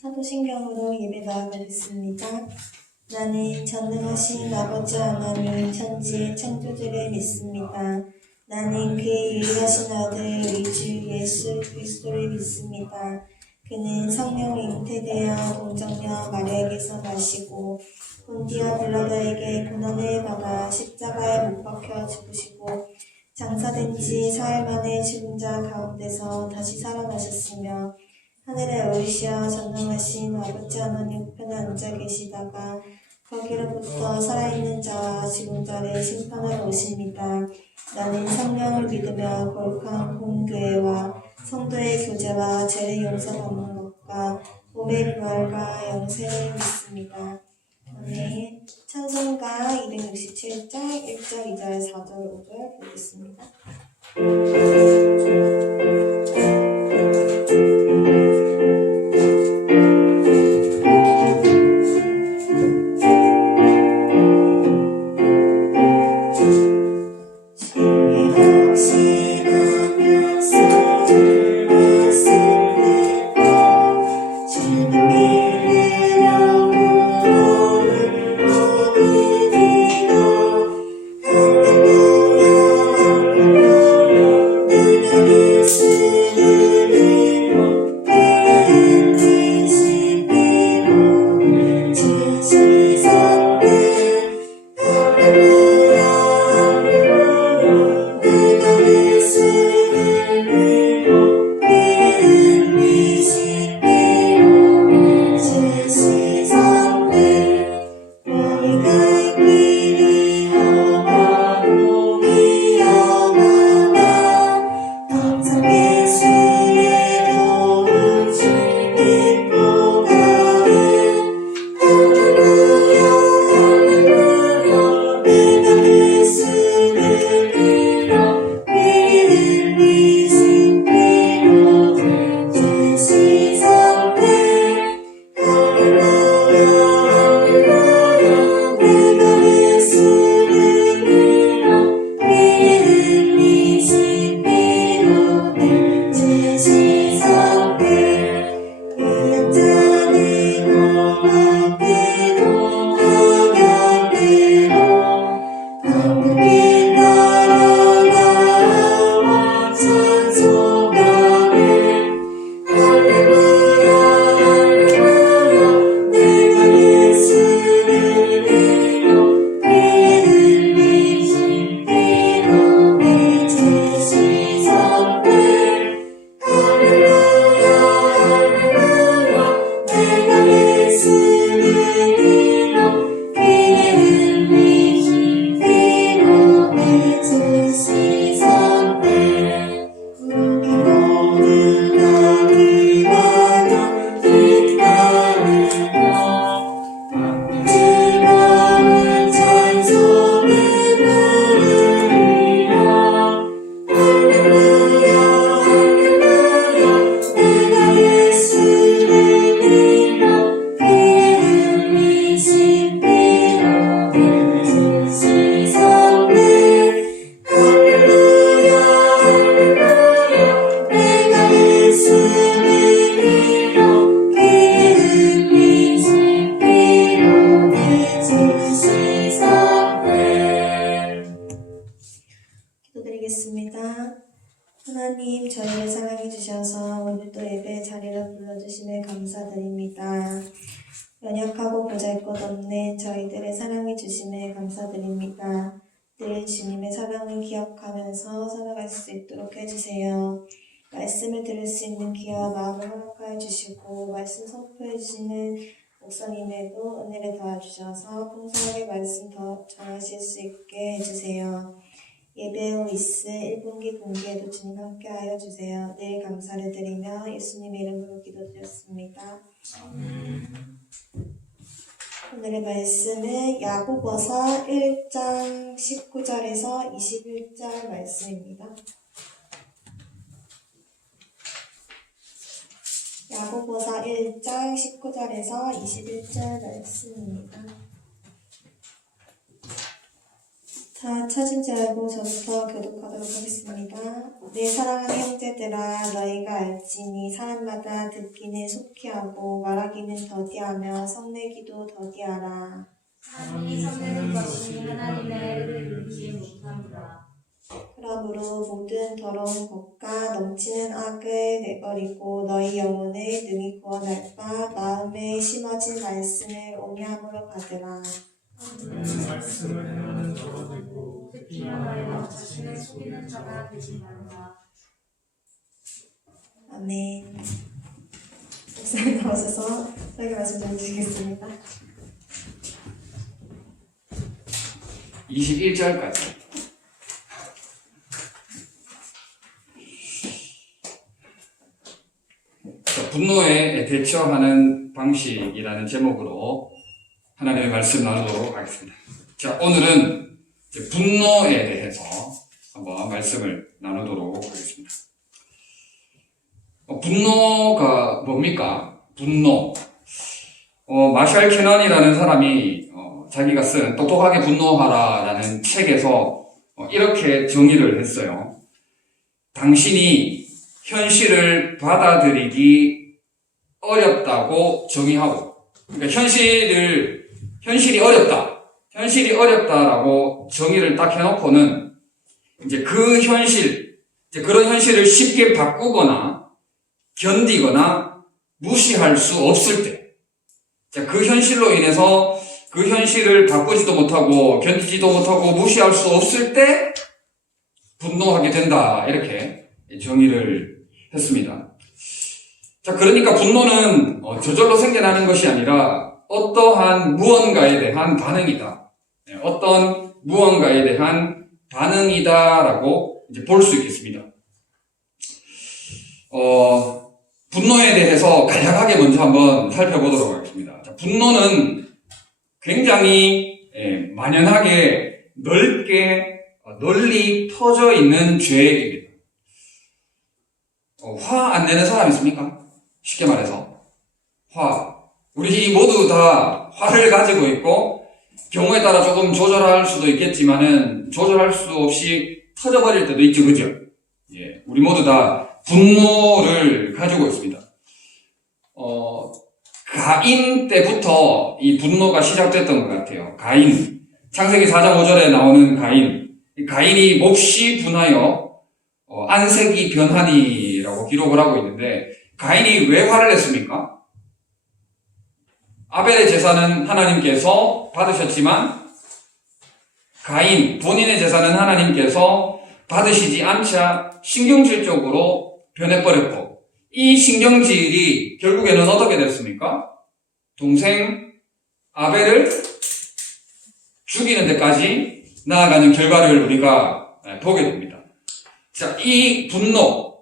사도신경으로 예배 나아가겠습니다. 나는 전능하신 아버지 하나님 천지의 창조주를 믿습니다. 나는 그의 유일하신 아들 우리 주 예수 그리스도를 믿습니다. 그는 성령에 잉태되어 동정녀 마리아에게서 나시고 본디아 빌라도에게 고난을 받아 십자가에 못 박혀 죽으시고 장사된 지 사흘 만에 죽은 자 가운데서 다시 살아나셨으며 하늘에 오르시어 전능하신 아버지 하나님 우편에 앉아 계시다가 거기로부터 살아있는 자와 죽은 자를 심판하러 오십니다. 나는 성령을 믿으며 거룩한 공교회와 성도의 교제와 죄를 용서받는 것과 몸의 부활과 영생을 믿습니다. 아멘. 찬송가 267장 1절, 2절, 4절, 5절 보겠습니다. 하나님, 저희를 사랑해 주셔서 오늘도 예배 자리로 불러주심에 감사드립니다. 연약하고 보잘것없는 저희들을 사랑해 주심에 감사드립니다. 늘 주님의 사랑을 기억하면서 살아갈 수 있도록 해주세요. 말씀을 들을 수 있는 귀와 마음을 허락하여 주시고 말씀 선포해 주시는 목사님에도 은혜를 더하주셔서 풍성하게 말씀 더 전하실 수 있게 해주세요. 예배 후 있을 1분기 공개에도 주님 함께하여 주세요. 늘 감사를 드리며 예수님의 이름으로 기도드렸습니다. 오늘의 말씀은 야고보서 1장 19절에서 21절 말씀입니다. 야고보서 1장 19절에서 21절 말씀입니다. 다 찾은지 알고 저부터 교독하도록 하겠습니다. 내 사랑하는 형제들아, 너희가 알지니 사람마다 듣기는 속히 하고 말하기는 더디하며 성내기도 더디하라. 사람이 성내는 것이 하나님의 의를 이루지 못합니다. 그러므로 모든 더러운 것과 넘치는 악을 내버리고 너희 영혼을 능히 구원할 바 마음에 심어진 말씀을 온유함으로 받으라. 말씀을 행하는 자가 되고 듣기만 하여 자신을 속이는 자가 되지 말라. 아멘. 목사님 나오셔서 저에게 말씀 전해주시겠습니다. 21절까지. 분노에 대처하는 방식이라는 제목으로 하나님의 말씀 나누도록 하겠습니다. 자, 오늘은 이제 분노에 대해서 한번 말씀을 나누도록 하겠습니다. 분노가 뭡니까? 분노. 마샬 캐넌이라는 사람이 자기가 쓴 똑똑하게 분노하라라는 책에서 이렇게 정의를 했어요. 당신이 현실을 받아들이기 어렵다고 정의하고, 그러니까 현실이 어렵다. 현실이 어렵다라고 정의를 딱 해놓고는 이제 그 현실, 이제 그런 현실을 쉽게 바꾸거나 견디거나 무시할 수 없을 때, 자, 그 현실로 인해서 그 현실을 바꾸지도 못하고 견디지도 못하고 무시할 수 없을 때 분노하게 된다. 이렇게 정의를 했습니다. 자, 그러니까 분노는 저절로 생겨나는 것이 아니라 어떠한 무언가에 대한 반응이다. 어떤 무언가에 대한 반응이다라고 이제 볼 수 있겠습니다. 분노에 대해서 간략하게 먼저 한번 살펴보도록 하겠습니다. 자, 분노는 굉장히 만연하게 널리 퍼져 있는 죄입니다. 화 안 내는 사람 있습니까? 쉽게 말해서 우리 모두 다 화를 가지고 있고 경우에 따라 조금 조절할 수도 있겠지만은 조절할 수 없이 터져버릴 때도 있죠, 그죠? 예, 우리 모두 다 분노를 가지고 있습니다. 가인 때부터 이 분노가 시작됐던 것 같아요. 가인. 창세기 4장 5절에 나오는 가인. 가인이 몹시 분하여 안색이 변하니라고 기록을 하고 있는데, 가인이 왜 화를 냈습니까? 아벨의 제사는 하나님께서 받으셨지만 가인 본인의 제사는 하나님께서 받으시지 않자 신경질적으로 변해버렸고, 이 신경질이 결국에는 어떻게 됐습니까? 동생 아벨을 죽이는 데까지 나아가는 결과를 우리가 보게 됩니다. 자, 이 분노,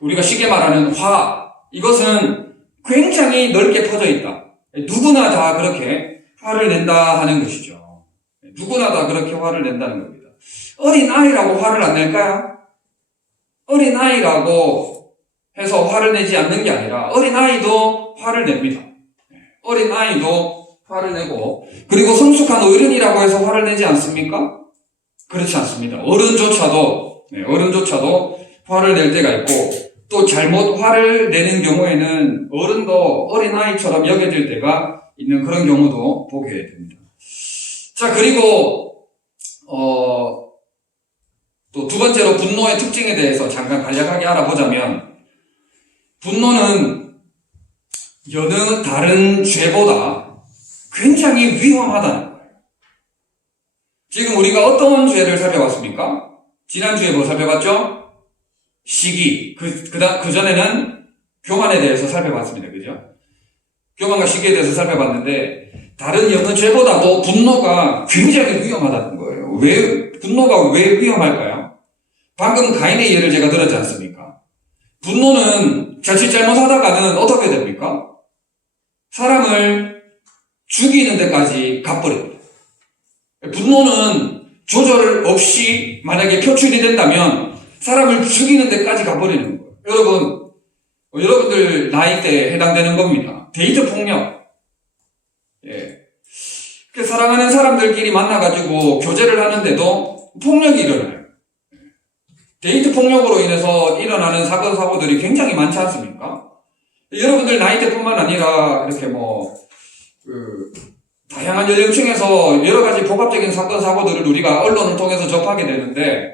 우리가 쉽게 말하는 화, 이것은 굉장히 넓게 퍼져 있다. 누구나 다 그렇게 화를 낸다 하는 것이죠. 누구나 다 그렇게 화를 낸다는 겁니다. 어린 아이라고 화를 안 낼까요? 어린 아이라고 해서 화를 내지 않는 게 아니라 어린 아이도 화를 냅니다. 어린 아이도 화를 내고, 그리고 성숙한 어른이라고 해서 화를 내지 않습니까? 그렇지 않습니다. 어른조차도 화를 낼 때가 있고, 또 잘못 화를 내는 경우에는 어른도 어린아이처럼 여겨질 때가 있는 그런 경우도 보게 됩니다. 자, 그리고 또 두 번째로 분노의 특징에 대해서 잠깐 간략하게 알아보자면, 분노는 여느 다른 죄보다 굉장히 위험하다는 거예요. 지금 우리가 어떤 죄를 살펴봤습니까? 지난주에 뭐 살펴봤죠? 시기. 그전에는 교만에 대해서 살펴봤습니다. 그죠? 교만과 시기에 대해서 살펴봤는데, 다른 여느 죄보다도 분노가 굉장히 위험하다는 거예요. 분노가 왜 위험할까요? 방금 가인의 예를 제가 들었지 않습니까? 분노는 자칫 잘못하다가는 어떻게 됩니까? 사람을 죽이는 데까지 가버립니다. 분노는 조절 없이 만약에 표출이 된다면 사람을 죽이는 데까지 가버리는 거예요. 여러분들 나이대에 해당되는 겁니다. 데이트 폭력. 예. 사랑하는 사람들끼리 만나가지고 교제를 하는데도 폭력이 일어나요. 데이트 폭력으로 인해서 일어나는 사건, 사고들이 굉장히 많지 않습니까? 여러분들 나이대뿐만 아니라 이렇게 다양한 연령층에서 여러 가지 복합적인 사건, 사고들을 우리가 언론을 통해서 접하게 되는데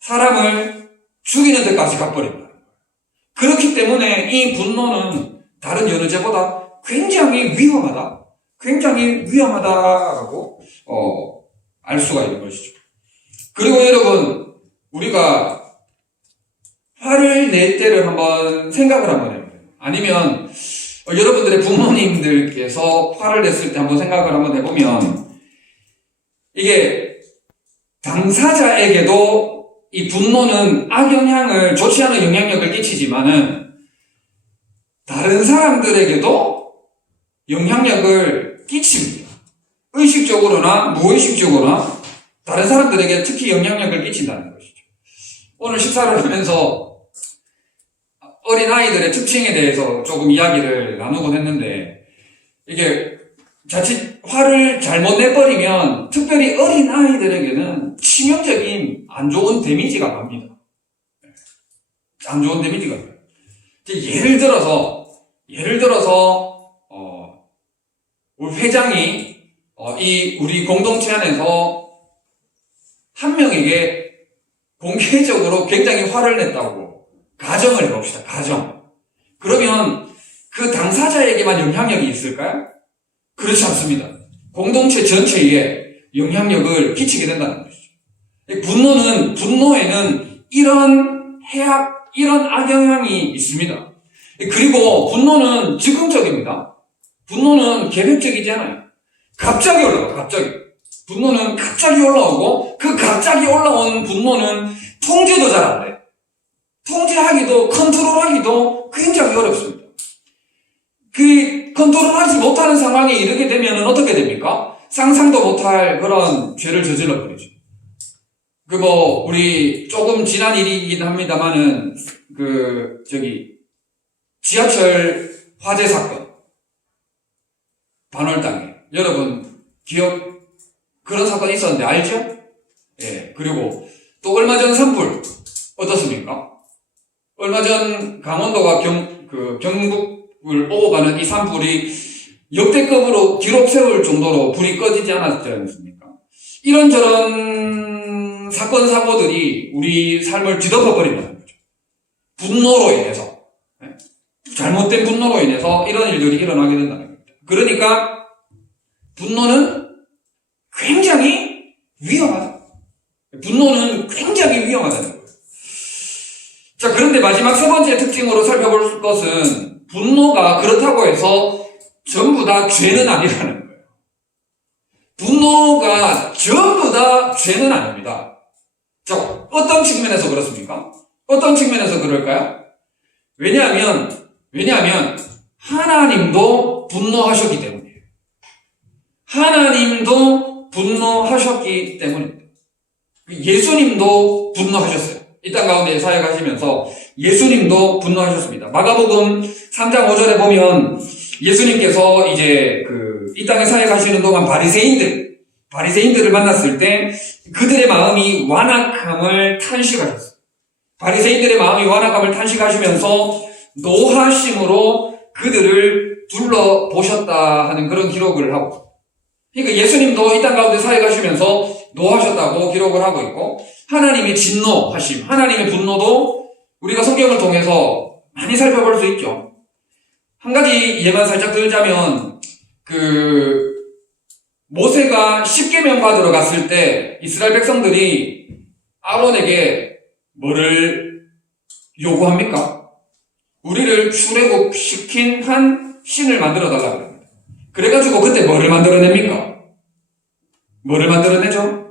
사람을 죽이는 데까지 가버린다. 그렇기 때문에 이 분노는 다른 여느 죄보다 굉장히 위험하다. 굉장히 위험하다라고 알 수가 있는 것이죠. 그리고 여러분, 우리가 화를 낼 때를 한번 생각을 한번 해요. 아니면 여러분들의 부모님들께서 화를 냈을 때 한번 생각을 한번 해보면 이게 당사자에게도 이 분노는 악영향을, 좋지 않은 영향력을 끼치지만은 다른 사람들에게도 영향력을 끼칩니다. 의식적으로나 무의식적으로나 다른 사람들에게 특히 영향력을 끼친다는 것이죠. 오늘 식사를 하면서 어린아이들의 특징에 대해서 조금 이야기를 나누곤 했는데 이게 자칫 화를 잘못 내버리면 특별히 어린아이들에게는 치명적인 안 좋은 데미지가 갑니다. 안 좋은 데미지가 가요. 예를 들어서 우리 회장이 우리 공동체 안에서 한 명에게 공개적으로 굉장히 화를 냈다고 가정을 해봅시다. 가정. 그러면 그 당사자에게만 영향력이 있을까요? 그렇지 않습니다. 공동체 전체에 영향력을 끼치게 된다는 것이죠. 분노에는 이런 이런 악영향이 있습니다. 그리고 분노는 즉흥적입니다. 분노는 계획적이지 않아요. 갑자기 올라와요. 갑자기. 분노는 갑자기 올라오고 그 갑자기 올라온 분노는 통제도 잘 안 돼. 통제하기도 컨트롤하기도 굉장히 어렵습니다. 그 컨트롤하지 못하는 상황에 이르게 되면 어떻게 됩니까? 상상도 못할 그런 죄를 저질러 버리죠. 우리 조금 지난 일이긴 합니다만은 지하철 화재 사건 반월당에 여러분 그런 사건이 있었는데 알죠? 예. 그리고 또 얼마 전 산불 어떻습니까? 얼마 전 강원도가 경북을 오고 가는 이 산불이 역대급으로 기록 세울 정도로 불이 꺼지지 않았지 않습니까? 이런저런 사건, 사고들이 우리 삶을 뒤덮어버린다는 거죠. 분노로 인해서. 잘못된 분노로 인해서 이런 일들이 일어나게 된다는 겁니다. 그러니까 분노는 굉장히 위험하다. 분노는 굉장히 위험하다는 거예요. 자, 그런데 마지막 세 번째 특징으로 살펴볼 것은 분노가 그렇다고 해서 전부 다 죄는 아니라는 거예요. 분노가 전부 다 죄는 아닙니다. 자, 어떤 측면에서 그렇습니까? 어떤 측면에서 그럴까요? 왜냐하면 하나님도 분노하셨기 때문이에요. 하나님도 분노하셨기 때문입니다. 예수님도 분노하셨어요. 이 땅 가운데 사역하시면서 예수님도 분노하셨습니다. 마가복음 3장 5절에 보면 예수님께서 이제 이 땅에 사역하시는 동안 바리새인들을 만났을 때 그들의 마음이 완악함을 탄식하셨어요. 바리새인들의 마음이 완악함을 탄식하시면서 노하심으로 그들을 둘러보셨다 하는 그런 기록을 하고, 그러니까 예수님도 이 땅 가운데 사역하시면서 노하셨다고 기록을 하고 있고, 하나님의 진노하심, 하나님의 분노도 우리가 성경을 통해서 많이 살펴볼 수 있죠. 한 가지 예만 살짝 들자면, 모세가 십계명 받으러 갔을 때 이스라엘 백성들이 아론에게 뭐를 요구합니까? 우리를 출애굽시킨 한 신을 만들어 달라고 합니다. 그래가지고 그때 뭐를 만들어냅니까? 뭐를 만들어내죠?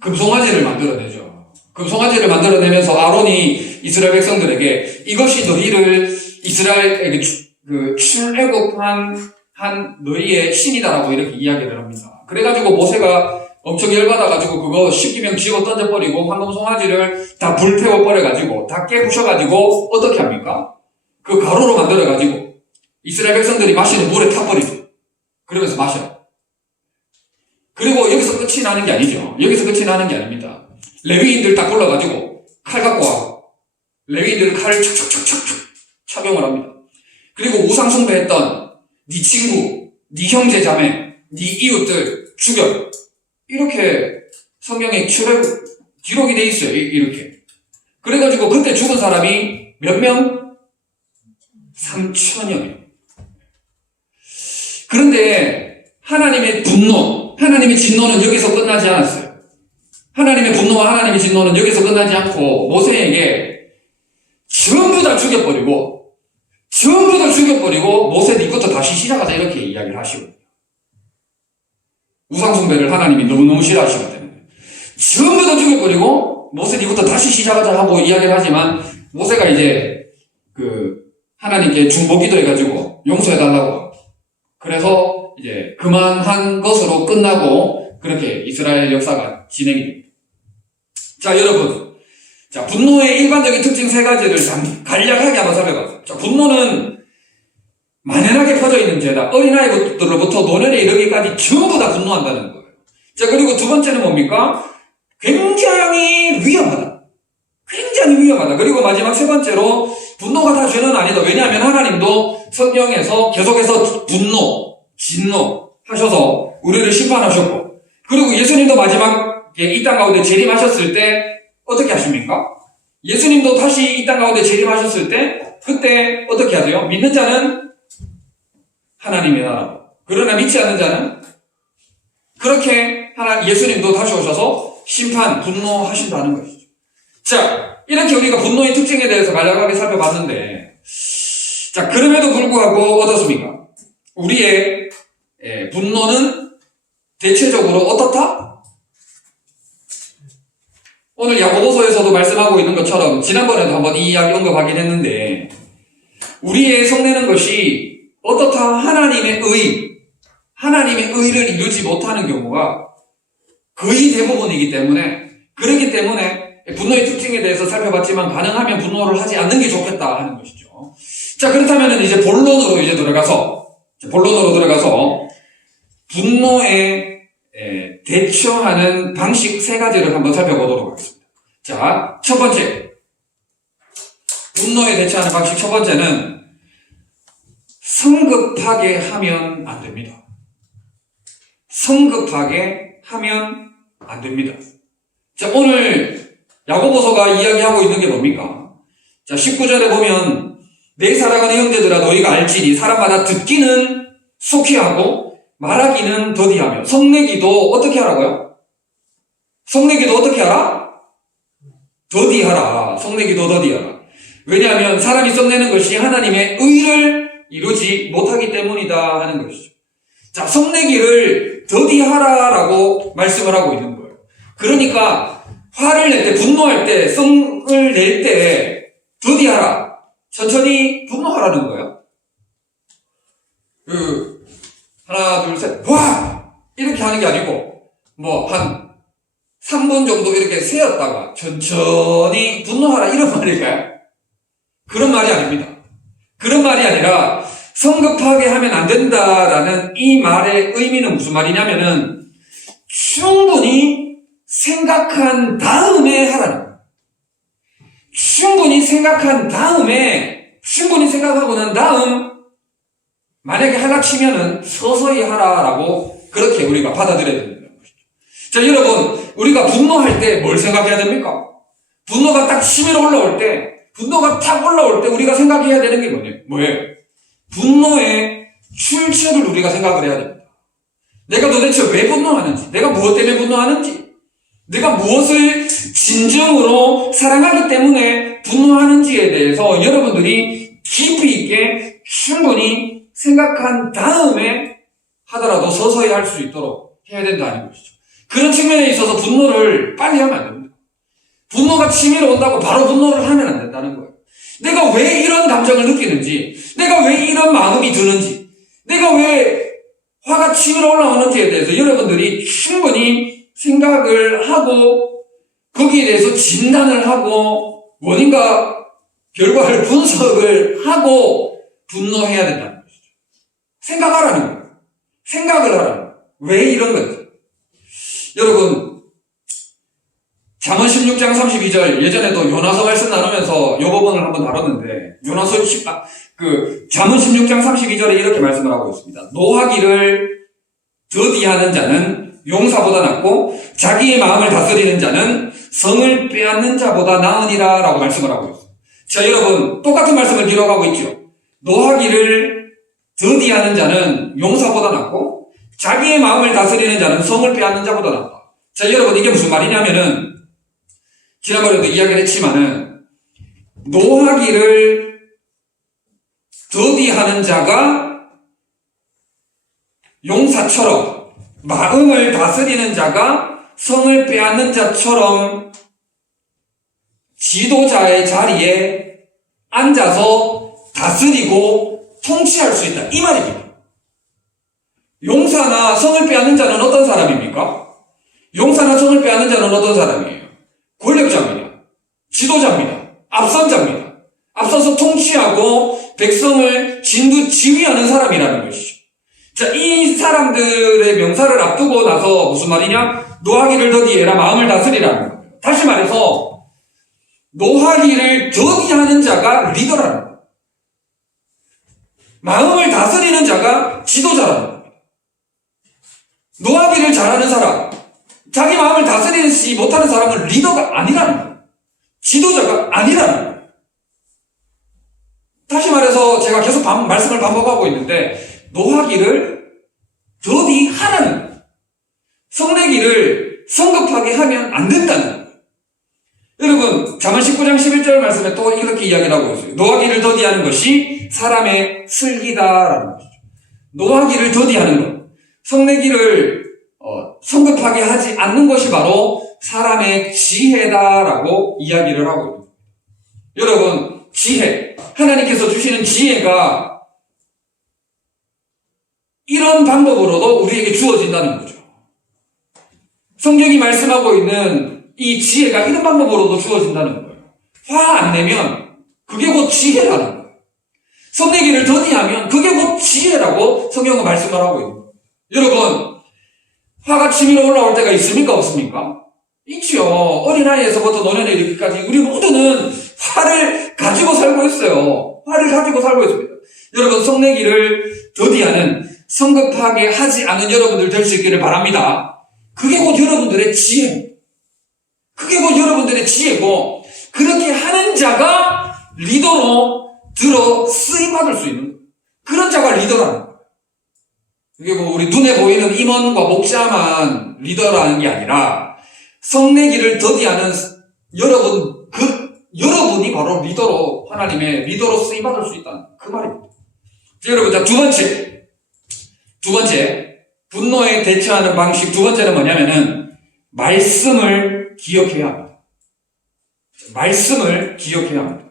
금송아지를 만들어내죠. 금송아지를 만들어내면서 아론이 이스라엘 백성들에게 이것이 너희를 이스라엘에게 출애굽한 너희의 신이다라고 이렇게 이야기를 합니다. 그래가지고 모세가 엄청 열받아가지고 그거 십계명 지워 던져버리고 황금송아지를 다 불태워버려가지고 다 깨부셔가지고 어떻게 합니까? 그 가루로 만들어가지고 이스라엘 백성들이 마시는 물에 타버리죠. 그러면서 마셔요. 그리고 여기서 끝이 나는 게 아니죠. 여기서 끝이 나는 게 아닙니다. 레위인들 딱 골라가지고 칼 갖고 와. 레위인들 칼을 촉촉촉촉촉 착용을 합니다. 그리고 우상숭배했던 네 친구, 네 형제 자매, 네 이웃들 죽여. 이렇게 성경에 기록이 돼 있어요. 이렇게. 그래가지고 그때 죽은 사람이 몇 명? 3천여 명. 그런데 하나님의 분노, 하나님의 진노는 여기서 끝나지 않았어요. 하나님의 분노와 하나님의 진노는 여기서 끝나지 않고 모세에게 전부 다 죽여버리고 모세 니부터 다시 시작하자 이렇게 이야기를 하시거든요. 우상숭배를 하나님이 너무너무 싫어하시기 때문에 전부 다 죽여버리고 모세 니부터 다시 시작하자 하고 이야기를 하지만 모세가 이제 하나님께 중보기도 해가지고 용서해달라고 그래서 이제 그만한 것으로 끝나고 그렇게 이스라엘 역사가 진행이 됩니다. 자, 여러분. 자, 분노의 일반적인 특징 세 가지를 간략하게 한번 살펴봤어요. 자, 분노는 만연하게 퍼져 있는 죄다. 어린아이들로부터 노년에 이르기까지 전부 다 분노한다는 거예요. 자, 그리고 두 번째는 뭡니까? 굉장히 위험하다. 굉장히 위험하다. 그리고 마지막 세 번째로 분노가 다 죄는 아니다. 왜냐하면 하나님도 성경에서 계속해서 분노, 진노 하셔서 우리를 심판하셨고 그리고 예수님도 마지막에 이 땅 가운데 재림하셨을 때 어떻게 하십니까? 예수님도 다시 이 땅 가운데 재림하셨을 때 그때 어떻게 하세요? 믿는 자는 하나님의 나라 그러나 믿지 않는 자는 그렇게 예수님도 다시 오셔서 심판, 분노하신다는 것이죠. 자, 이렇게 우리가 분노의 특징에 대해서 간략하게 살펴봤는데 자, 그럼에도 불구하고 어떻습니까? 우리의 분노는 대체적으로 어떻다? 오늘 야고보서에서도 말씀하고 있는 것처럼 지난번에도 한번 이 이야기 언급하긴 했는데 우리의 성내는 것이 어떻다? 하나님의 의를 이루지 못하는 경우가 거의 대부분이기 때문에 그렇기 때문에 분노의 특징에 대해서 살펴봤지만 가능하면 분노를 하지 않는 게 좋겠다 하는 것이죠. 자, 그렇다면 이제 본론으로 들어가서 분노에 대처하는 방식 세 가지를 한번 살펴보도록 하겠습니다. 자, 첫 번째. 분노에 대처하는 방식 첫 번째는 성급하게 하면 안 됩니다. 성급하게 하면 안 됩니다. 자, 오늘 야고보서가 이야기하고 있는 게 뭡니까? 자, 19절에 보면 내 사랑하는 형제들아 너희가 알지니 사람마다 듣기는 속히 하고 말하기는 더디하며 성내기도 어떻게 하라고요? 성내기도 어떻게 하라? 더디하라. 성내기도 더디하라. 왜냐하면 사람이 성내는 것이 하나님의 의를 이루지 못하기 때문이다 하는 것이죠. 자, 성내기를 더디하라라고 말씀을 하고 있는 거예요. 그러니까 화를 낼 때, 분노할 때, 성을 낼 때 더디하라. 천천히 분노하라는 거예요. 하나, 둘, 셋, 와! 이렇게 하는 게 아니고, 한 3분 정도 이렇게 세었다가 천천히 분노하라. 이런 말일까요? 그런 말이 아닙니다. 그런 말이 아니라 성급하게 하면 안 된다라는 이 말의 의미는 무슨 말이냐면은 충분히 생각한 다음에 하라는 거예요. 충분히 생각하고 난 다음 만약에 하라 치면은 서서히 하라라고 그렇게 우리가 받아들여야 된다는 것이죠. 자, 여러분, 우리가 분노할 때 뭘 생각해야 됩니까? 분노가 딱 치밀어 올라올 때, 우리가 생각해야 되는 게 뭐예요? 분노의 출처를 우리가 생각을 해야 됩니다. 내가 도대체 왜 분노하는지, 내가 무엇 때문에 분노하는지, 내가 무엇을 진정으로 사랑하기 때문에 분노하는지에 대해서 여러분들이 깊이 있게 충분히 생각한 다음에 하더라도 서서히 할 수 있도록 해야 된다는 것이죠. 그런 측면에 있어서 분노를 빨리 하면 안 됩니다. 분노가 치밀어 온다고 바로 분노를 하면 안 된다는 거예요. 내가 왜 이런 감정을 느끼는지, 내가 왜 이런 마음이 드는지, 내가 왜 화가 치밀어 올라오는지에 대해서 여러분들이 충분히 생각을 하고 거기에 대해서 진단을 하고 원인과 결과를 분석을 하고 분노해야 된다는 것이죠. 생각하라는 거예요. 생각을 하라는 거예요. 왜 이런 건지. 여러분, 잠언 16장 32절, 예전에도 요나서 말씀 나누면서 이 부분을 한번 다뤘는데, 잠언 16장 32절에 이렇게 말씀을 하고 있습니다. 노하기를 더디하는 자는 용사보다 낫고, 자기의 마음을 다스리는 자는 성을 빼앗는 자보다 나으니라 라고 말씀을 하고 있습니다. 자, 여러분, 똑같은 말씀을 기록하고 있죠. 노하기를 더디하는 자는 용사보다 낫고, 자기의 마음을 다스리는 자는 성을 빼앗는 자보다 낫다. 자, 여러분, 이게 무슨 말이냐면은, 지난번에도 이야기를 했지만은, 노하기를 더디하는 자가 용사처럼, 마음을 다스리는 자가 성을 빼앗는 자처럼 지도자의 자리에 앉아서 다스리고 통치할 수 있다. 이 말입니다. 용사나 성을 빼앗는 자는 어떤 사람입니까? 용사나 성을 빼앗는 자는 어떤 사람이에요? 권력자입니다. 지도자입니다. 앞선자입니다. 앞서서 통치하고 백성을 지휘하는 사람이라는 것이죠. 자, 이 사람들의 명사를 앞두고 나서 무슨 말이냐? 노하기를 더디해라, 마음을 다스리라는 거예요. 다시 말해서 노하기를 더디하는 자가 리더라는 거예요. 마음을 다스리는 자가 지도자라는 거예요. 노하기를 잘하는 사람, 자기 마음을 다스리지 못하는 사람은 리더가 아니라는 거예요. 지도자가 아니라는 거예요. 다시 말해서 제가 계속 말씀을 반복하고 있는데, 노하기를 더디하라는 거예요. 성내기를 성급하게 하면 안 된다는 거예요. 여러분, 잠언 19장 11절 말씀에 또 이렇게 이야기를 하고 있어요. 노하기를 더디하는 것이 사람의 슬기다라는 것이죠. 노하기를 더디하는 것, 성내기를 성급하게 하지 않는 것이 바로 사람의 지혜다라고 이야기를 하고 있습니다. 여러분, 지혜, 하나님께서 주시는 지혜가 이런 방법으로도 우리에게 주어진다는 거죠. 성경이 말씀하고 있는 이 지혜가 이런 방법으로도 주어진다는 거예요. 화 안 내면 그게 곧 지혜라는 거예요. 성내기를 더디하면 그게 곧 지혜라고 성경은 말씀을 하고 있는 거예요. 여러분, 화가 치밀어 올라올 때가 있습니까? 없습니까? 있죠. 어린아이에서부터 노년에 이르기까지 우리 모두는 화를 가지고 살고 있어요. 화를 가지고 살고 있습니다. 여러분, 성내기를 더디하는, 성급하게 하지 않은 여러분들 될 수 있기를 바랍니다. 그게 곧 여러분들의 지혜. 그게 곧 여러분들의 지혜고, 그렇게 하는 자가 리더로 들어 쓰임받을 수 있는, 그런 자가 리더라는 거예요. 그게 뭐 우리 눈에 보이는 임원과 목자만 리더라는 게 아니라, 성내기를 더디하는 여러분이 바로 리더로, 하나님의 리더로 쓰임받을 수 있다는 그 말입니다. 자, 여러분, 자, 두 번째, 분노에 대처하는 방식 두 번째는 뭐냐면은, 말씀을 기억해야 합니다. 말씀을 기억해야 합니다.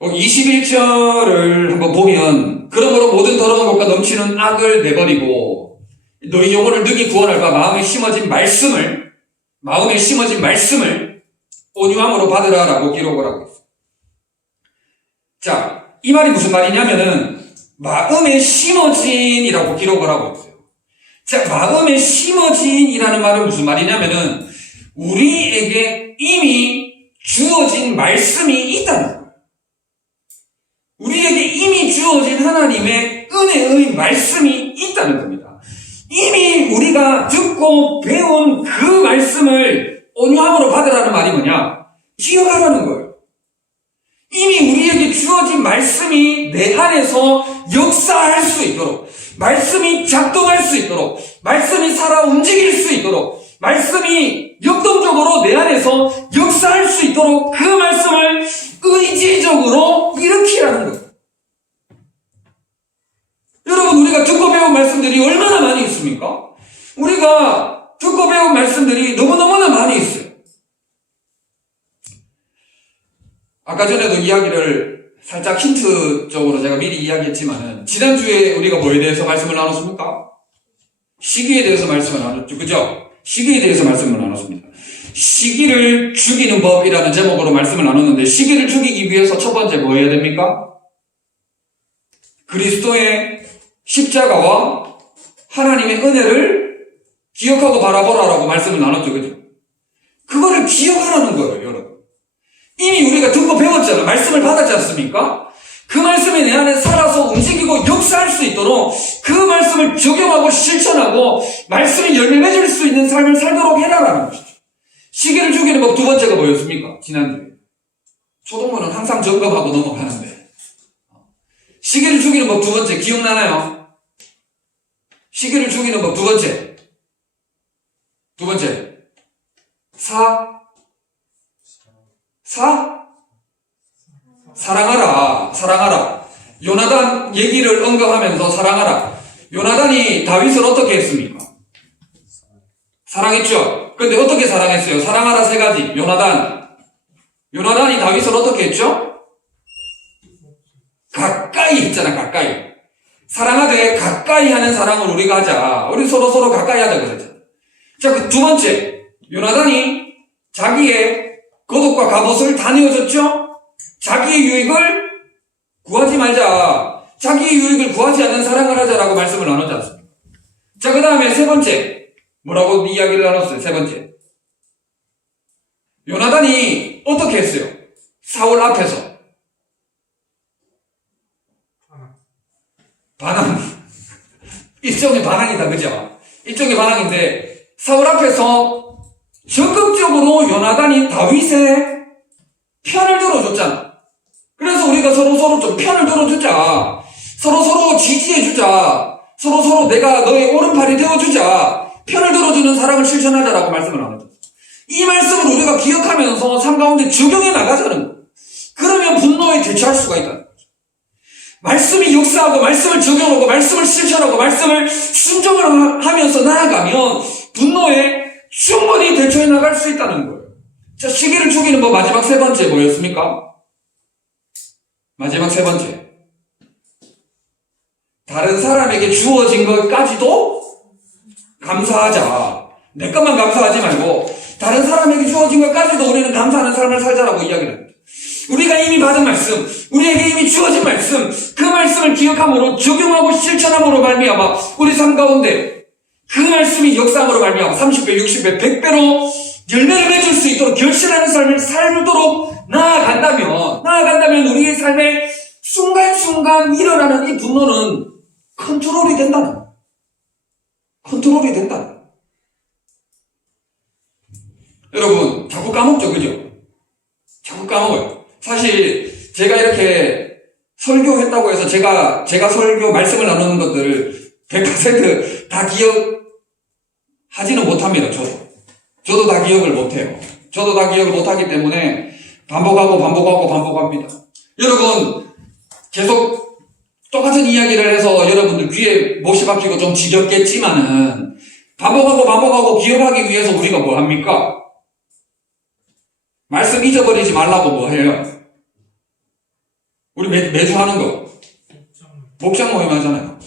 21절을 한번 보면, 그러므로 모든 더러운 것과 넘치는 악을 내버리고, 너희 영혼을 능히 구원할 바 마음에 심어진 말씀을 온유함으로 받으라라고 기록을 하고 있어요. 자, 이 말이 무슨 말이냐면은, 마음에 심어진이라고 기록을 하고 있어요. 자, 마음에 심어진이라는 말은 무슨 말이냐면은, 우리에게 이미 주어진 말씀이 있다는 거예요. 우리에게 이미 주어진 하나님의 은혜의 말씀이 있다는 겁니다. 이미 우리가 듣고 배운 그 말씀을 온유함으로 받으라는 말이 뭐냐? 기억하라는 거예요. 이미 우리에게 주어진 말씀이 내 안에서 역사할 수 있도록, 말씀이 작동할 수 있도록, 말씀이 살아 움직일 수 있도록, 말씀이 역동적으로 내 안에서 역사할 수 있도록 그 말씀을 의지적으로 일으키라는 거예요. 여러분, 우리가 듣고 배운 말씀들이 얼마나 많이 있습니까? 우리가 듣고 배운 말씀들이 너무너무나 많이 있어요. 아까 전에도 이야기를 살짝 힌트적으로 제가 미리 이야기했지만은, 지난주에 우리가 뭐에 대해서 말씀을 나눴습니까? 시기에 대해서 말씀을 나눴죠. 그죠? 시기에 대해서 말씀을 나눴습니다. 시기를 죽이는 법이라는 제목으로 말씀을 나눴는데, 시기를 죽이기 위해서 첫 번째 뭐 해야 됩니까? 그리스도의 십자가와 하나님의 은혜를 기억하고 바라보라라고 말씀을 나눴죠. 그죠? 그거를 기억하라는 거예요, 여러분. 이미 우리가 듣고 배웠잖아. 말씀을 받았지 않습니까? 그 말씀이 내 안에 살아서 움직이고 역사할 수 있도록 그 말씀을 적용하고 실천하고 말씀이 열매 맺을 수 있는 삶을 살도록 해라라는 것이죠. 시계를 죽이는 법 두 번째가 뭐였습니까? 지난주에. 초동부는 항상 점검하고 넘어가는데. 시계를 죽이는 법 두 번째 기억나나요? 시계를 죽이는 법 두 번째. 두 번째. 사랑하라. 요나단 얘기를 언급하면서 사랑하라. 요나단이 다윗을 어떻게 했습니까? 사랑했죠? 근데 어떻게 사랑했어요? 사랑하라 세 가지. 요나단이 다윗을 어떻게 했죠? 가까이 했잖아, 가까이. 사랑하되 가까이 하는 사랑을 우리가 하자. 우리 서로 가까이 하자 그랬잖아. 자, 그 두 번째. 요나단이 자기의 겉옷과 갑옷을 다 내어줬죠? 자기의 유익을 구하지 말자. 자기의 유익을 구하지 않는 사랑을 하자라고 말씀을 나누지 않습니까? 자, 그 다음에 세 번째. 뭐라고 이야기를 나눴어요? 세 번째. 요나단이 어떻게 했어요? 사울 앞에서. 반항. 일종의 반항이다, 그죠? 일종의 반항인데, 사울 앞에서 적극적으로 요나단이 다윗의 편을 들어줬잖아. 그래서 우리가 서로 좀 편을 들어주자. 서로 지지해주자. 서로 내가 너의 오른팔이 되어주자. 편을 들어주는 사랑을 실천하자라고 말씀을 나눴죠. 이 말씀을 우리가 기억하면서 삶 가운데 적용해 나가자는 거예요. 그러면 분노에 대처할 수가 있다는 거죠. 말씀이 역사하고 말씀을 적용하고 말씀을 실천하고 말씀을 순종을 하면서 나아가면 분노에 충분히 대처해 나갈 수 있다는 거예요. 자, 시기를 죽이는 법 마지막 세 번째 뭐였습니까? 마지막 세 번째. 다른 사람에게 주어진 것까지도 감사하자. 내 것만 감사하지 말고 다른 사람에게 주어진 것까지도 우리는 감사하는 삶을 살자라고 이야기를 합니다. 우리가 이미 받은 말씀, 우리에게 이미 주어진 말씀, 그 말씀을 기억함으로 적용하고 실천함으로 말미암아 우리 삶 가운데 그 말씀이 역사함으로 말미암아 30배, 60배, 100배로 열매를 맺을 수 있도록 결실하는 삶을 살도록 나아간다면 우리의 삶에 순간순간 일어나는 이 분노는 컨트롤이 된다. 여러분, 자꾸 까먹죠, 그죠? 자꾸 까먹어요. 사실 제가 이렇게 설교했다고 해서 제가 설교 말씀을 나누는 것들을 100% 다 기억하지는 못합니다. 저도 다 기억을 못해요. 저도 다 기억을 못하기 때문에 반복합니다. 여러분, 계속 똑같은 이야기를 해서 여러분들 귀에 못이 박히고 좀 지겹겠지만은 반복하고 기억하기 위해서 우리가 뭐 합니까? 말씀 잊어버리지 말라고 뭐 해요? 우리 매주 하는 거. 목장 모임 하잖아요.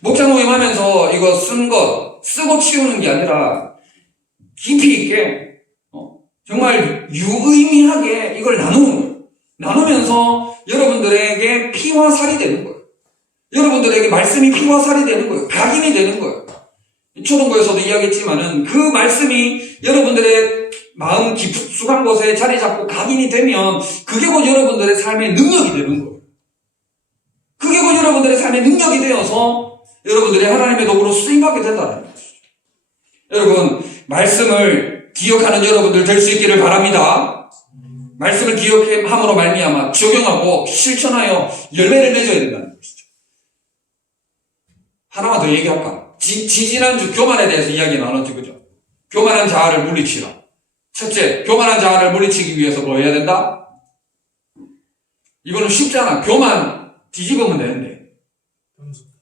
목장 모임 하면서 이거 쓰고 치우는 게 아니라 깊이 있게, 정말 유의미하게 이걸 나누면서 여러분들에게 피와 살이 되는 거예요. 여러분들에게 말씀이 피와 살이 되는 거예요. 각인이 되는 거예요. 초등부에서도 이야기했지만은 그 말씀이 여러분들의 마음 깊숙한 곳에 자리 잡고 각인이 되면 그게 곧 여러분들의 삶의 능력이 되는 거예요. 그게 곧 여러분들의 삶의 능력이 되어서 여러분들이 하나님의 도구로 쓰임받게 된다는 거죠. 여러분, 말씀을 기억하는 여러분들 될 수 있기를 바랍니다. 말씀을 기억함으로 말미암아 적용하고 실천하여 열매를 맺어야 된다는 것이죠. 하나만 더 얘기할까? 지지난주 교만에 대해서 이야기 나눴죠, 그죠? 교만한 자아를 물리치라. 첫째, 교만한 자아를 물리치기 위해서 뭐 해야 된다? 이거는 쉽잖아. 교만 뒤집으면 되는데.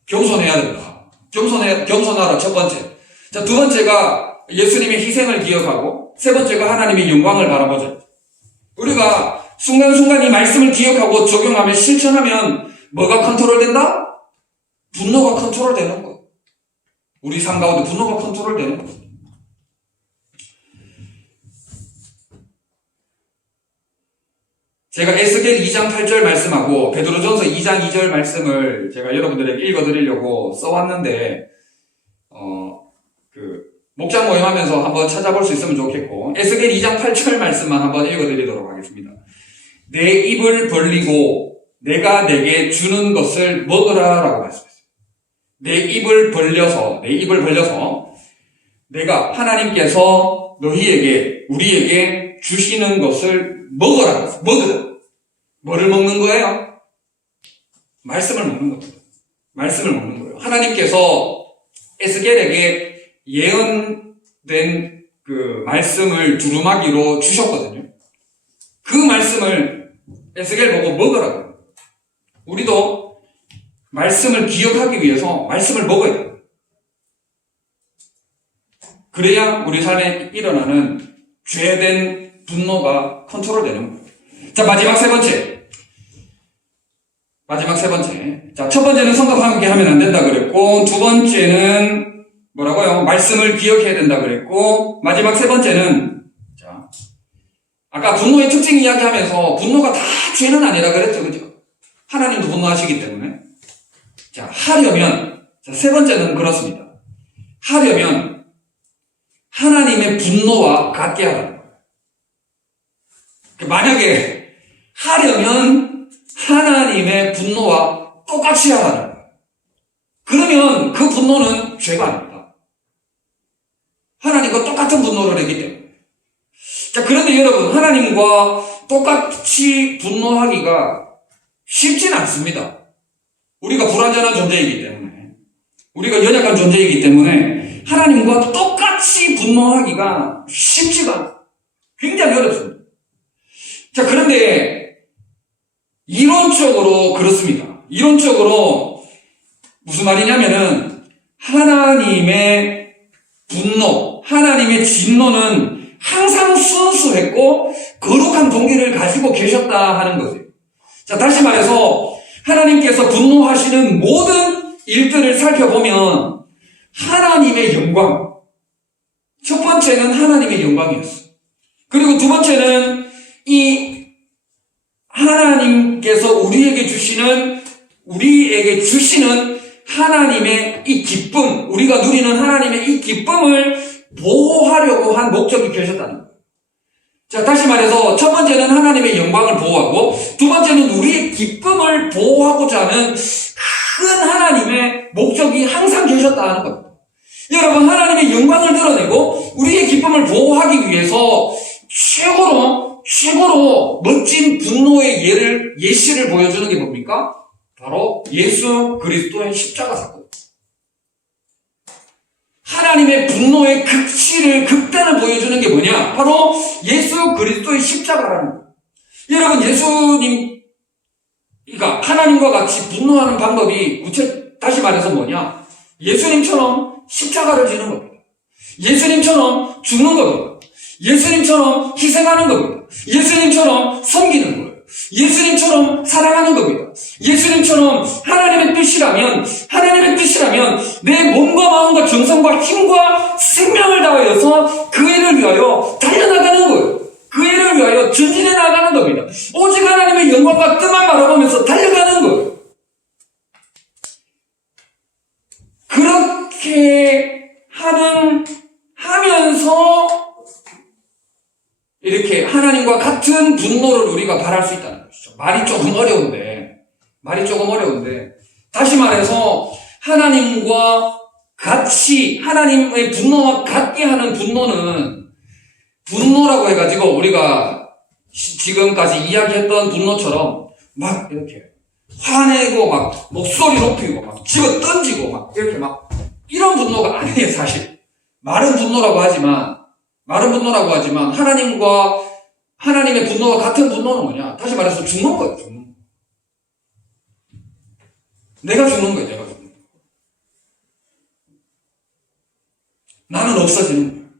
겸손해야 된다. 겸손하라, 첫 번째. 자, 두 번째가 예수님의 희생을 기억하고, 세 번째가 하나님의 영광을 바라보자. 우리가 순간순간 이 말씀을 기억하고 적용하며 실천하면 뭐가 컨트롤된다? 분노가 컨트롤되는 거. 우리 삶 가운데 분노가 컨트롤되는 거. 제가 에스겔 2장 8절 말씀하고 베드로전서 2장 2절 말씀을 제가 여러분들에게 읽어드리려고 써왔는데 목장 모임하면서 한번 찾아볼 수 있으면 좋겠고, 에스겔 2장 8절 말씀만 한번 읽어드리도록 하겠습니다. 내 입을 벌리고 내가 내게 주는 것을 먹으라 라고 말씀했어요. 내 입을 벌려서 내가 하나님께서 너희에게 우리에게 주시는 것을 먹으라. 뭐를 먹는 거예요? 말씀을 먹는 겁니다. 말씀을 먹는 거예요. 하나님께서 에스겔에게 예언된 그 말씀을 두루마기로 주셨거든요. 그 말씀을 에스겔 보고 먹으라고요. 우리도 말씀을 기억하기 위해서 말씀을 먹어야 돼요. 그래야 우리 삶에 일어나는 죄된 분노가 컨트롤되는 거예요. 자, 마지막 세 번째. 자, 첫 번째는 성급하게 하면 안 된다 그랬고, 두 번째는 뭐라고요? 말씀을 기억해야 된다 그랬고, 마지막 세 번째는, 자, 아까 분노의 특징 이야기하면서 분노가 다 죄는 아니라 그랬죠, 그죠? 하나님도 분노하시기 때문에. 자, 세 번째는 그렇습니다. 하려면 하나님의 분노와 같게 하라는 거예요. 만약에 하려면 하나님의 분노와 똑같이 하라는 거예요. 그러면 그 분노는 죄가 아닙니다. 하나님과 똑같은 분노를 했기 때문에. 자, 그런데 여러분, 하나님과 똑같이 분노하기가 쉽진 않습니다. 우리가 불완전한 존재이기 때문에, 우리가 연약한 존재이기 때문에 하나님과 똑같이 분노하기가 쉽지가 않아요. 굉장히 어렵습니다. 자, 그런데 이론적으로 그렇습니다. 이론적으로 무슨 말이냐면은 하나님의 분노, 하나님의 진노는 항상 순수했고 거룩한 동기를 가지고 계셨다 하는 거죠. 자, 다시 말해서 하나님께서 분노하시는 모든 일들을 살펴보면 하나님의 영광, 첫 번째는 하나님의 영광이었어. 그리고 두 번째는 이 하나님께서 우리에게 주시는 하나님의 이 기쁨, 우리가 누리는 하나님의 이 기쁨을 보호하려고 한 목적이 계셨다는 거예요. 자, 다시 말해서 첫 번째는 하나님의 영광을 보호하고, 두 번째는 우리의 기쁨을 보호하고자 하는 큰 하나님의 목적이 항상 계셨다는 겁니다. 여러분, 하나님의 영광을 드러내고 우리의 기쁨을 보호하기 위해서 최고로 멋진 분노의 예시를 보여주는 게 뭡니까? 바로 예수 그리스도의 십자가 사건. 하나님의 분노의 극단을 보여주는 게 뭐냐? 바로 예수 그리스도의 십자가라는 거예요. 여러분, 그러니까 하나님과 같이 분노하는 방법이 다시 말해서 뭐냐? 예수님처럼 십자가를 지는 겁니다. 예수님처럼 죽는 겁니다. 예수님처럼 희생하는 겁니다. 예수님처럼 섬기는 거예요. 예수님처럼 사랑하는 겁니다. 예수님처럼 하나님의 뜻이라면 내 몸과 마음과 정성과 힘과 생명을 다하여서 그 일을 위하여 달려나가는 거예요. 그 일을 위하여 전진해 나가는 겁니다. 오직 하나님의 영광과 뜻만 바라보면서 달려가는 거예요. 그렇게 하면서 이렇게 하나님과 같은 분노를 우리가 바랄 수 있다는 것이죠. 말이 조금 어려운데 다시 말해서 하나님과 같이 하나님의 분노와 같게 하는 분노라고 해가지고 우리가 지금까지 이야기했던 분노처럼 막 이렇게 화내고 막 목소리 높이고 막 집어 던지고 막 이렇게 막 이런 분노가 아니에요. 사실 말은 분노라고 하지만 하나님의 분노와 같은 분노는 뭐냐? 다시 말해서 죽는 거예요. 내가 죽는 거예요. 나는 없어지는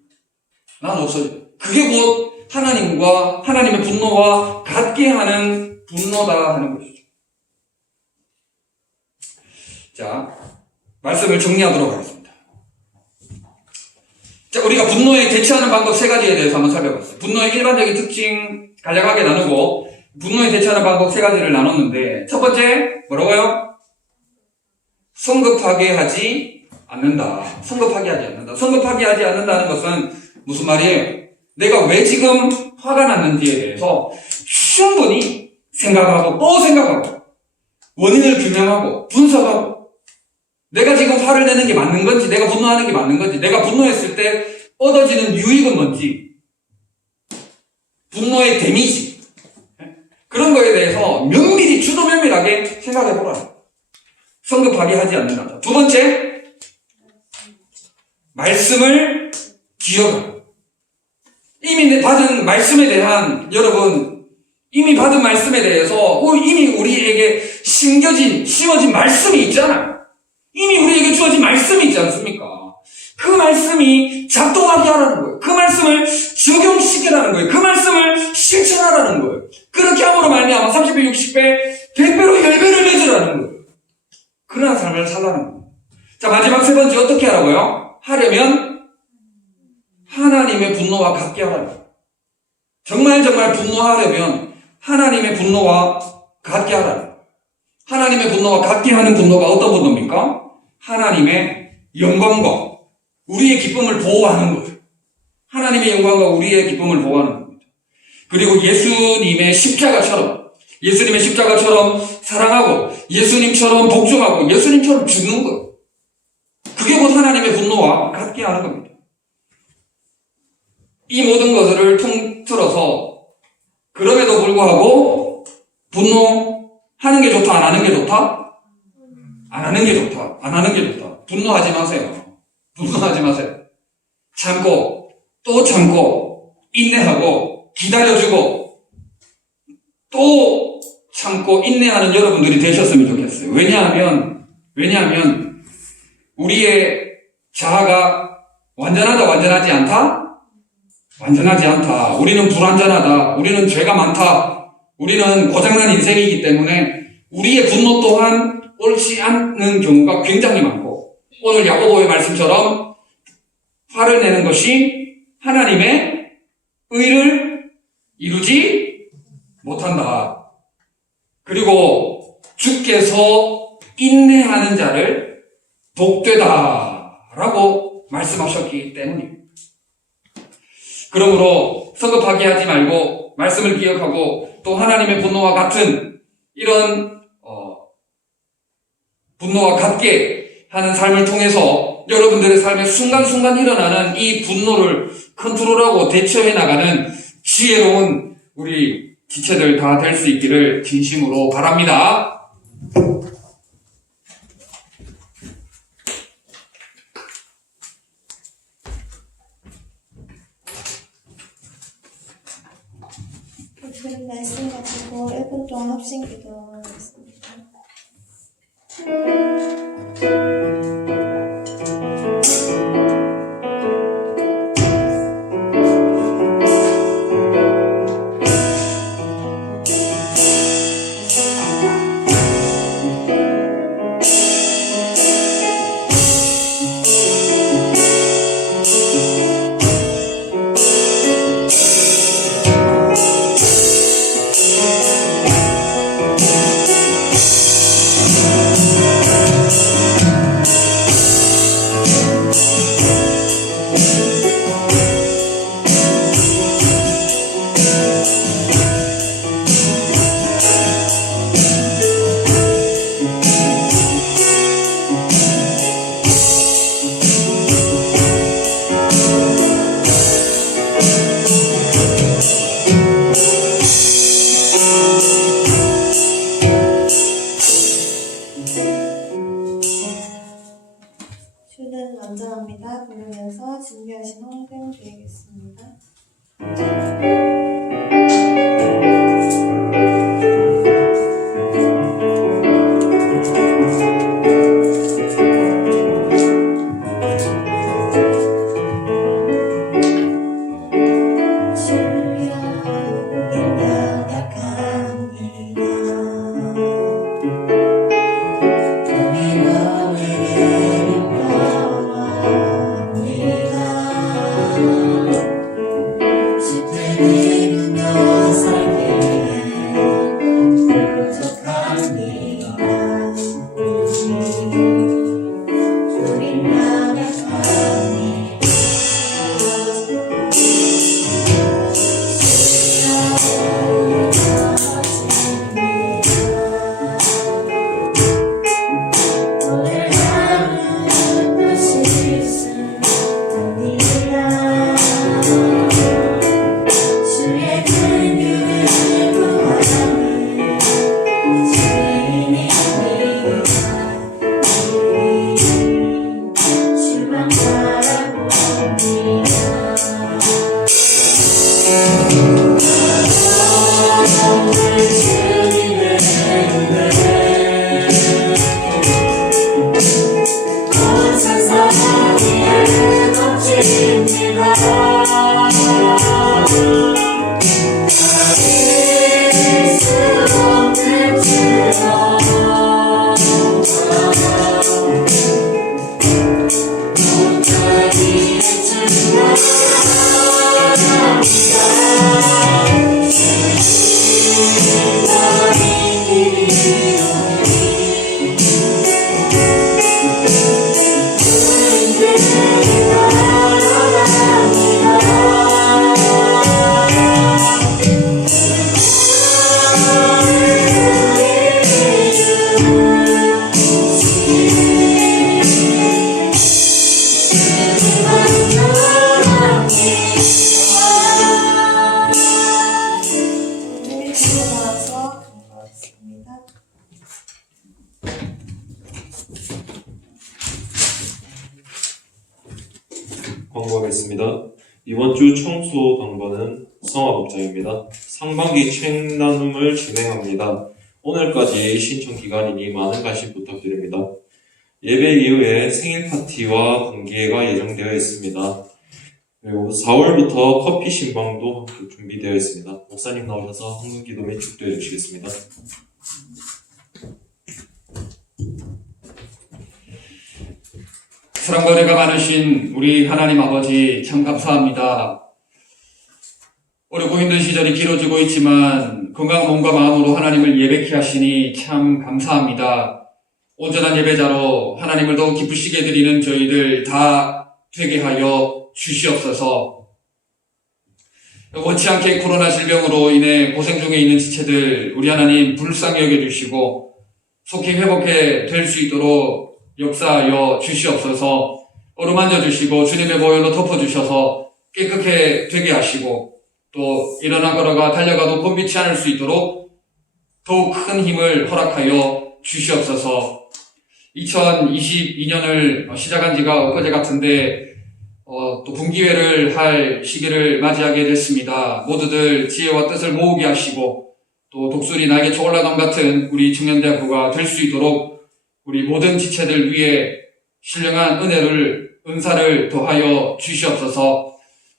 거예요. 그게 곧 하나님의 분노와 같게 하는 분노다 하는 것이죠. 자, 말씀을 정리하도록 하겠습니다. 자, 우리가 분노에 대처하는 방법 세 가지에 대해서 한번 살펴봤어요. 분노의 일반적인 특징 간략하게 나누고, 분노에 대처하는 방법 세 가지를 나눴는데, 첫 번째, 뭐라고요? 성급하게 하지 않는다. 성급하게 하지 않는다. 성급하게 하지 않는다는 것은 무슨 말이에요? 내가 왜 지금 화가 났는지에 대해서 충분히 생각하고 또 생각하고 원인을 규명하고 분석하고 내가 지금 화를 내는 게 맞는 건지 내가 분노하는 게 맞는 건지 내가 분노했을 때 얻어지는 유익은 뭔지 분노의 데미지 그런 거에 대해서 면밀히 주도면밀하게 생각해보라. 성급하게 하지 않는다. 두 번째 말씀을 기억하라. 이미 받은 말씀에 대한 여러분 이미 받은 말씀에 대해서 이미 우리에게 심어진 말씀이 있잖아요. 이미 우리에게 주어진 말씀이 있지 않습니까? 그 말씀이 작동하게 하라는 거예요. 그 말씀을 적용시키라는 거예요. 그 말씀을 실천하라는 거예요. 그렇게 함으로 말미암아 30배, 60배, 100배로 10배를 맺으라는 거예요. 그러한 삶을 살라는 거예요. 자, 마지막 세 번째 어떻게 하라고요? 하려면 하나님의 분노와 같게 하라는 거예요. 정말 분노하려면 하나님의 분노와 같게 하라는 거예요. 하나님의 분노와 같게 하는 분노가 어떤 분노입니까? 하나님의 영광과 우리의 기쁨을 보호하는 거예요. 하나님의 영광과 우리의 기쁨을 보호하는 겁니다. 그리고 예수님의 십자가처럼 사랑하고 예수님처럼 복종하고 예수님처럼 죽는 거예요. 그게 곧 하나님의 분노와 같게 하는 겁니다. 이 모든 것을 통틀어서 그럼에도 불구하고 분노하는 게 좋다, 안 하는 게 좋다? 안 하는 게 좋다. 안 하는 게 좋다. 분노하지 마세요. 분노하지 마세요. 참고 또 참고 인내하고 기다려주고 또 참고 인내하는 여러분들이 되셨으면 좋겠어요. 왜냐하면 우리의 자아가 완전하다, 완전하지 않다? 완전하지 않다. 우리는 불완전하다. 우리는 죄가 많다. 우리는 고장난 인생이기 때문에 우리의 분노 또한 옳지 않는 경우가 굉장히 많고 오늘 야고보의 말씀처럼 화를 내는 것이 하나님의 의를 이루지 못한다. 그리고 주께서 인내하는 자를 복되다라고 말씀하셨기 때문입니다. 그러므로 성급하게 하지 말고 말씀을 기억하고 또 하나님의 분노와 같은 이런 분노와 같게 하는 삶을 통해서 여러분들의 삶에 순간순간 일어나는 이 분노를 컨트롤하고 대처해 나가는 지혜로운 우리 지체들 다 될 수 있기를 진심으로 바랍니다. 오늘 말씀 가지고 1분 동안 합심 기도하겠습니다. 주는 완전합니다. 부르면서 준비하신 헌금 드리겠습니다. 네. 광고하겠습니다. 이번 주 청소 당번은 성화국장입니다. 상반기 책 나눔을 진행합니다. 오늘까지 신청 기간이니 많은 관심 부탁드립니다. 예배 이후에 생일 파티와 분기회가 예정되어 있습니다. 그리고 4월부터 커피 신방도 준비되어 있습니다. 목사님 나오셔서 헌금기도 및 축도해 주시겠습니다. 사랑과 은혜가 많으신 우리 하나님 아버지 참 감사합니다. 어렵고 힘든 시절이 길어지고 있지만 건강한 몸과 마음으로 하나님을 예배케 하시니 참 감사합니다. 온전한 예배자로 하나님을 더욱 기쁘시게 드리는 저희들 다 되게 하여 주시옵소서. 원치 않게 코로나 질병으로 인해 고생 중에 있는 지체들 우리 하나님 불쌍히 여겨주시고 속히 회복해 될 수 있도록 역사하여 주시옵소서. 어루만져 주시고 주님의 보혈로 덮어주셔서 깨끗하게 되게 하시고 또 일어나 걸어가 달려가도 곤비치 않을 수 있도록 더욱 큰 힘을 허락하여 주시옵소서. 2022년을 시작한 지가 엊그제 같은데 또 분기회를 할 시기를 맞이하게 됐습니다. 모두들 지혜와 뜻을 모으게 하시고 또 독수리 날개 초월라감 같은 우리 청년대학교가 될 수 있도록 우리 모든 지체들 위해 신령한 은사를 더하여 주시옵소서.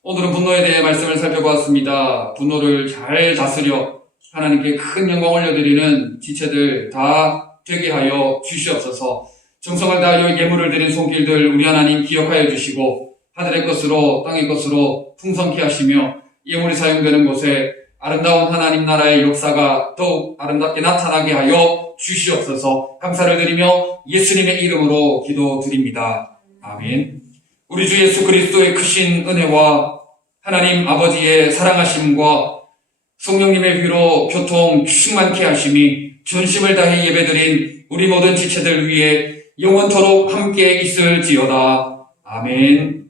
오늘은 분노에 대해 말씀을 살펴보았습니다. 분노를 잘 다스려 하나님께 큰 영광 올려드리는 지체들 다 되게 하여 주시옵소서. 정성을 다하여 예물을 드린 손길들 우리 하나님 기억하여 주시고 하늘의 것으로 땅의 것으로 풍성케 하시며 예물이 사용되는 곳에 아름다운 하나님 나라의 역사가 더욱 아름답게 나타나게 하여 주시옵소서. 감사를 드리며 예수님의 이름으로 기도드립니다. 아멘. 우리 주 예수 그리스도의 크신 은혜와 하나님 아버지의 사랑하심과 성령님의 위로 교통 충만케 하심이 전심을 다해 예배드린 우리 모든 지체들 위해 영원토록 함께 있을지어다. 아멘.